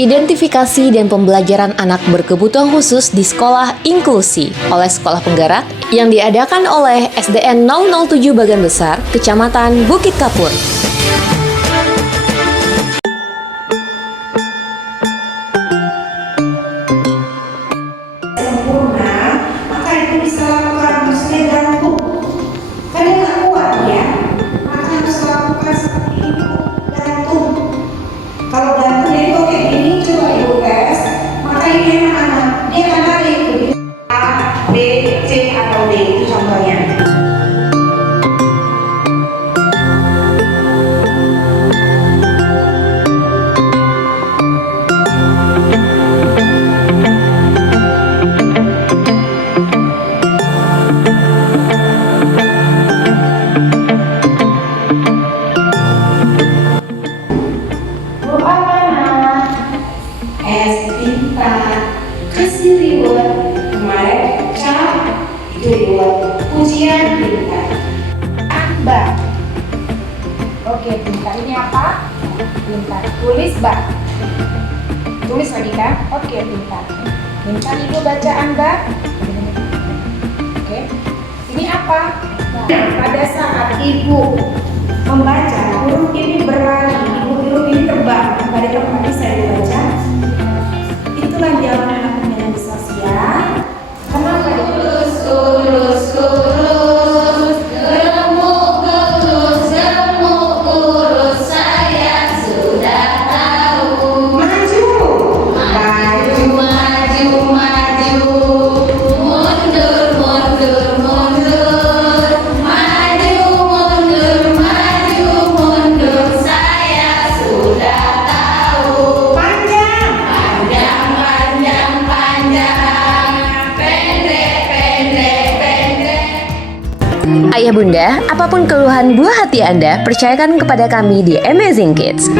Identifikasi dan pembelajaran anak berkebutuhan khusus di sekolah inklusi oleh Sekolah Penggerak yang diadakan oleh SDN 007 Bagan Besar, Kecamatan Bukit Kapur. Kalau gantung jadi kok kayak gini, coba ibu tes. Maka ini anak-anak dia akan lari begitu A, B, C atau D, itu contohnya. Kasih reward kemarin cap itu reward ujian pintar Mbak. Oke, pintar ini apa? Pintar tulis Mbak, tulis lagi kan? Oke, pintar pintar ibu bacaan Mbak. Oke, ini apa? Pada saat ibu membaca huruf ini berlari, huruf ini terbang pada tempat bisa dibaca. Itulah jawaban anak penyandang sosial. Kenapa lurus, lurus, lurus, gemuk, lurus, gemuk, lurus, saya sudah tahu. Maju, maju, maju, maju, mundur, mundur, mundur, maju, mundur, maju, mundur, saya sudah tahu. Panjang, panjang, panjang, panjang, pendek, pendek, pendek. Ayah bunda, apapun keluhan buah hati Anda, percayakan kepada kami di Amazing Kids.